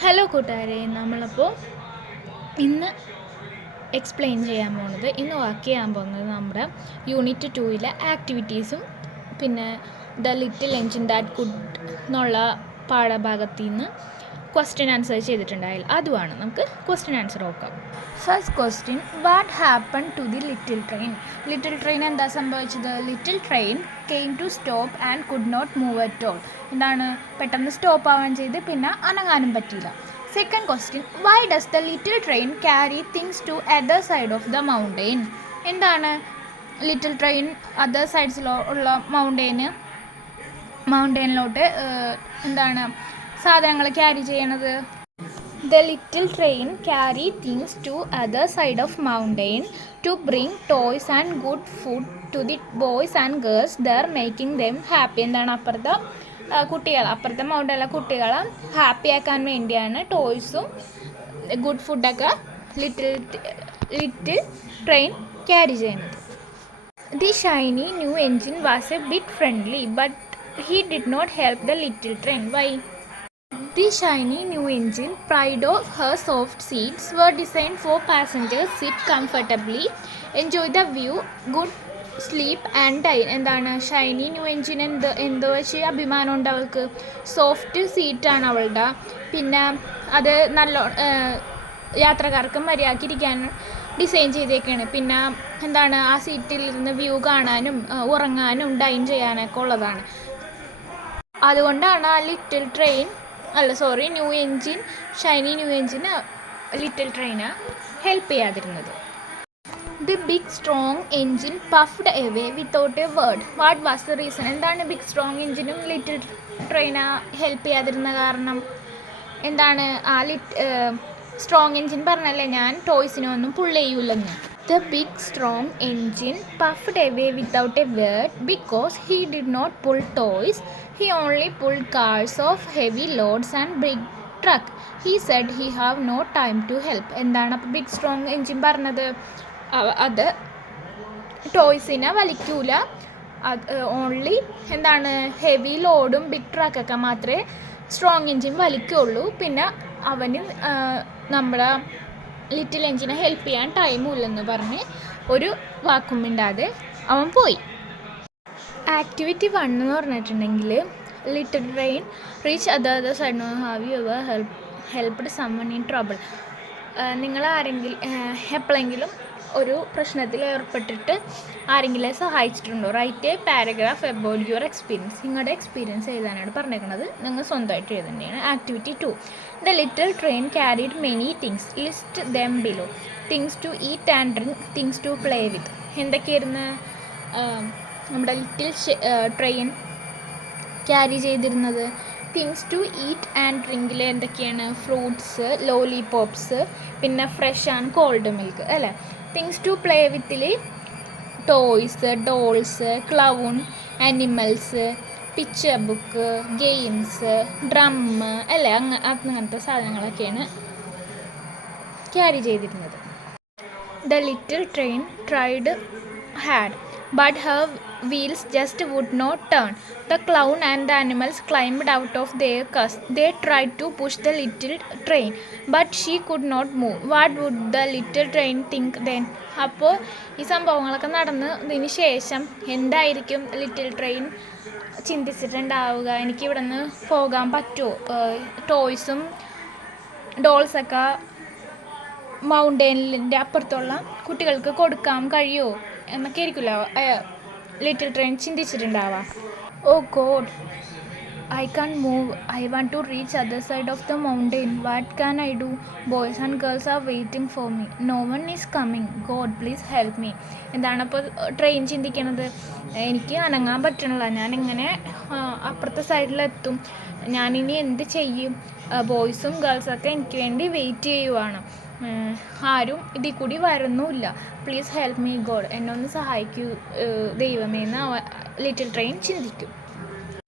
Hello കൂട്ടുകാരെ, നമ്മളപ്പോൾ ഇന്ന് എക്സ്പ്ലെയിൻ ചെയ്യാൻ പോകുന്നത്, ഇന്ന് വർക്ക് ചെയ്യാൻ പോകുന്നത് നമ്മുടെ യൂണിറ്റ് 2 ആക്ടിവിറ്റീസും പിന്നെ the little engine that could എന്നുള്ള പാഠഭാഗത്തിൽ നിന്ന് ക്വസ്റ്റ്യൻ ആൻസർ ചെയ്തിട്ടുണ്ടായില്ല. അതുമാണ്. നമുക്ക് ക്വസ്റ്റ്യൻ ആൻസർ നോക്കാം. First question, what happen to the little train? Little train എന്താ സംഭവിച്ചത്? Little train came to stop and could not move at all. എന്താണ്? പെട്ടെന്ന് സ്റ്റോപ്പ് ആവാൻ ചെയ്ത് പിന്നെ അനങ്ങാനും പറ്റിയില്ല. Second question, why does the little train carry things to other side of the mountain? എന്താണ് ലിറ്റിൽ ട്രെയിൻ അതർ സൈഡ്സിലുള്ള മൗണ്ടെയിനിലോട്ട് എന്താണ് സാധനങ്ങൾ ക്യാരി ചെയ്യണത്? The little train carried things to other side of mountain to bring toys and good food to the boys and girls there, making them happy. എന്താണ്? അപ്പുറത്തെ മൗണ്ടനിലെ കുട്ടികളെ happy ആക്കാൻ വേണ്ടിയാണ് ടോയ്സും good ഫുഡൊക്കെ little train carry ചെയ്യുന്നത്. The shiny new engine was a bit friendly, but he did not help the little train. Why? The shiny new engine, pride of her soft seats, were designed for passengers sit comfortably, enjoy the view, good sleep and dine. എന്താണ് shiny new engine? എന്തോ വെച്ച് അഭിമാനമുണ്ട് അവൾക്ക്. Soft സീറ്റാണ് അവളുടെ. പിന്നെ അത് നല്ല യാത്രക്കാർക്ക് മര്യാദക്കിരിക്കാൻ ഡിസൈൻ ചെയ്തേക്കാണ്. പിന്നെ എന്താണ്, ആ സീറ്റിലിരുന്ന് വ്യൂ കാണാനും ഉറങ്ങാനും ഡൈൻ ചെയ്യാനൊക്കെ ഉള്ളതാണ്. അതുകൊണ്ടാണ് ആ ന്യൂ എൻജിൻ, ഷൈനി ന്യൂ എൻജിന് ലിറ്റിൽ ട്രെയിന് ഹെൽപ്പ് ചെയ്യാതിരുന്നത്. The big strong engine puffed away without a word. What was the reason? എന്താണ് ബിഗ് സ്ട്രോങ് എൻജിനും ലിറ്റിൽ ട്രെയിന് ഹെൽപ്പ് ചെയ്യാതിരുന്ന കാരണം? എന്താണ്? സ്ട്രോങ് എൻജിൻ പറഞ്ഞല്ലേ ഞാൻ, ടോയ്സിനൊന്നും പുള്ള് ചെയ്യൂലെന്ന്. The big strong engine puffed away without a word because he did not pull toys. He only pulled cars of heavy loads and big truck. He said he have no time to help. എന്താണ് അപ്പോൾ big strong engine പറഞ്ഞത്? അത് ടോയ്സിനെ വലിക്കൂല, only എന്താണ് heavy ലോഡും big ട്രക്കൊക്കെ മാത്രമേ strong engine വലിക്കുള്ളൂ. പിന്നെ അവന് നമ്മുടെ ലിറ്റിൽ എൻജിനെ ഹെൽപ്പ് ചെയ്യാൻ ടൈമും ഇല്ലെന്ന് പറഞ്ഞ് ഒരു വാക്കും മിണ്ടാതെ അവൻ പോയി. ആക്ടിവിറ്റി 1 എന്ന് പറഞ്ഞിട്ടുണ്ടെങ്കിൽ, little train reach other side. Have you ever helped someone in trouble? നിങ്ങൾ എപ്പോഴെങ്കിലും ഒരു പ്രശ്നത്തിൽ ഏർപ്പെട്ടിട്ട് ആരെങ്കിലും സഹായിച്ചിട്ടുണ്ടോ? Write a paragraph about your experience. നിങ്ങളുടെ എക്സ്പീരിയൻസ് എഴുതാനാണ് പറഞ്ഞേക്കുന്നത്. നിങ്ങൾ സ്വന്തമായിട്ട് എഴുതേണ്ടതാണ്. Activity 2, the little train carried many things, list them below. Things to eat and drink, things to play with. എന്തൊക്കെയായിരുന്നു നമ്മുടെ ലിറ്റിൽ ട്രെയിൻ ക്യാരി ചെയ്തിരുന്നത്? തിങ്സ് ടു ഈറ്റ് ആൻഡ് ഡ്രിങ്കിൽ എന്തൊക്കെയാണ്? ഫ്രൂട്ട്സ്, ലോലിപോപ്സ്, പിന്നെ ഫ്രഷ് ആൻഡ് കോൾഡ് മിൽക്ക് അല്ലേ. Things to play വിത്തിൽ toys, dolls, clown, animals, picture book, games, drum അല്ലേ, അങ്ങനത്തെ സാധനങ്ങളൊക്കെയാണ് ക്യാരി ചെയ്തിരുന്നത്. The little train tried hard, but her wheels just would not turn. The clown and the animals climbed out of their cars. They tried to push the little train, but she could not move. What would the little train think then? അപ്പോൾ ഈ സംഭവങ്ങളൊക്കെ നടന്നതിന് ശേഷം എന്തായിരിക്കും little train ചിന്തിച്ചിട്ടുണ്ടാവുക? എനിക്കിവിടെ നിന്ന് പോകാൻ പറ്റുമോ? ടോയ്സും ഡോൾസൊക്കെ മൗണ്ടെയിനിൻ്റെ അപ്പുറത്തുള്ള കുട്ടികൾക്ക് കൊടുക്കാൻ കഴിയുമോ എന്നൊക്കെ ആയിരിക്കില്ല ലിറ്റിൽ ട്രെയിൻ ചിന്തിച്ചിട്ടുണ്ടാവാം. Oh God, I can move, I want to reach other side of the mountain. What can I do? Boys and girls are waiting for me. No one is coming. God please help me. എന്താണ് അപ്പോൾ train ചിന്തിക്കണത്? എനിക്ക് അനങ്ങാൻ പറ്റണില്ല, ഞാനിങ്ങനെ അപ്പുറത്തെ സൈഡിലെത്തും, ഞാനിനി എന്ത് ചെയ്യും? ബോയ്സും ഗേൾസൊക്കെ എനിക്ക് വേണ്ടി വെയിറ്റ് ചെയ്യുവാണ്, ആരും ഇതിൽ കൂടി വരുന്നുമില്ല. പ്ലീസ് ഹെൽപ്പ് മീ ഗോഡ്, എന്നൊന്ന് സഹായിക്കൂ ദൈവമേ എന്ന് ലിറ്റിൽ ട്രെയിൻ ചിന്തിക്കും.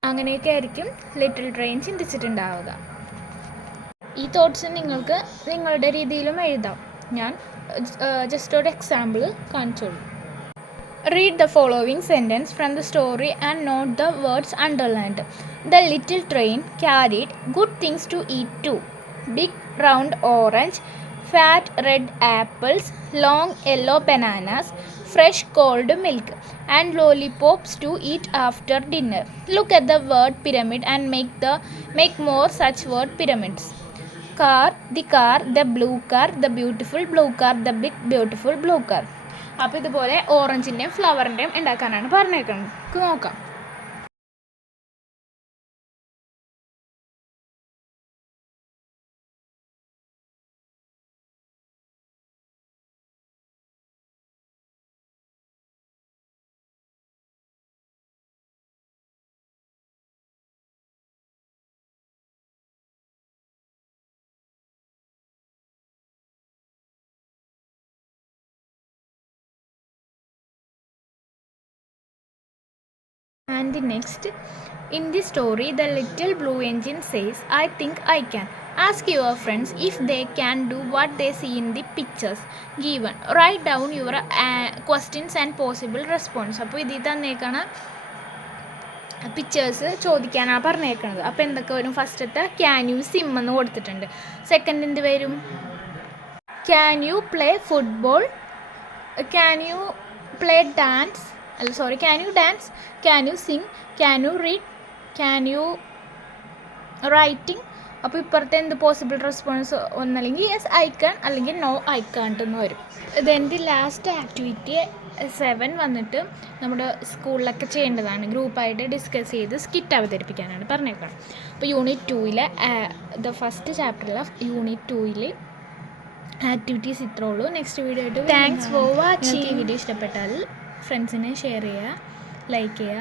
അങ്ങനെയൊക്കെ ആയിരിക്കും ലിറ്റിൽ ട്രെയിൻ ചിന്തിച്ചിട്ടുണ്ടാവുക. ഈ തോട്ട്സ് നിങ്ങൾക്ക് നിങ്ങളുടെ രീതിയിലും എഴുതാം. ഞാൻ ജസ്റ്റ് ഒരു example കാണിച്ചോളൂ. Read the following sentence from the story and note the words underlined. The little train carried good things to eat too. big round orange, fat red apples, long yellow bananas, fresh cold milk, and lollipops to eat after dinner. Look at the word pyramid and make more such word pyramids. Car, the blue car, the beautiful blue car, the big beautiful blue car. അപ്പോൾ ഇതുപോലെ ഓറഞ്ചിൻ്റെയും ഫ്ലവറിൻ്റെയും ഉണ്ടാക്കാനാണ് പറഞ്ഞേക്കുന്നത്. നമുക്ക് നോക്കാം. And next, in this story, the little blue engine says, I think I can. Ask your friends if they can do what they see in the pictures given. Write down your questions and possible response. അപ്പോൾ ഇതിൽ തന്നേക്കണ pictures ചോദിക്കാനാണ് പറഞ്ഞേക്കുന്നത്. അപ്പോൾ എന്തൊക്കെ വരും? ഫസ്റ്റത്തെ can you SIM എന്ന് കൊടുത്തിട്ടുണ്ട്. Second എന്ത് വരും? Can you play football, can you play dance, can you dance, can you sing, can you read, can you writing. അപ്പോൾ ഇപ്പുറത്തെ എന്ത് പോസിബിൾ റെസ്പോൺസ് ഒന്നല്ലെങ്കിൽ യെസ് ഐ കാൻ അല്ലെങ്കിൽ നോ ഐ കാൺട്ട് എന്ന് വരും. ഇതെൻ്റെ ലാസ്റ്റ് ആക്ടിവിറ്റി 7 വന്നിട്ട് നമ്മുടെ സ്കൂളിലൊക്കെ ചെയ്യേണ്ടതാണ്. ഗ്രൂപ്പായിട്ട് ഡിസ്കസ് ചെയ്ത് സ്കിറ്റ് അവതരിപ്പിക്കാനാണ് പറഞ്ഞേക്കണം. അപ്പോൾ യൂണിറ്റ് 2 ദ ഫസ്റ്റ് ചാപ്റ്ററിൽ യൂണിറ്റ് 2 ആക്ടിവിറ്റീസ് ഇത്രേ ഉള്ളൂ. നെക്സ്റ്റ് വീഡിയോ ആയിട്ട് താങ്ക്സ് ഫോർ വാച്ചിങ്. വീഡിയോ ഇഷ്ടപ്പെട്ടാൽ ഫ്രണ്ട്സിനെ ഷെയർ ചെയ്യുക, ലൈക്ക് ചെയ്യുക.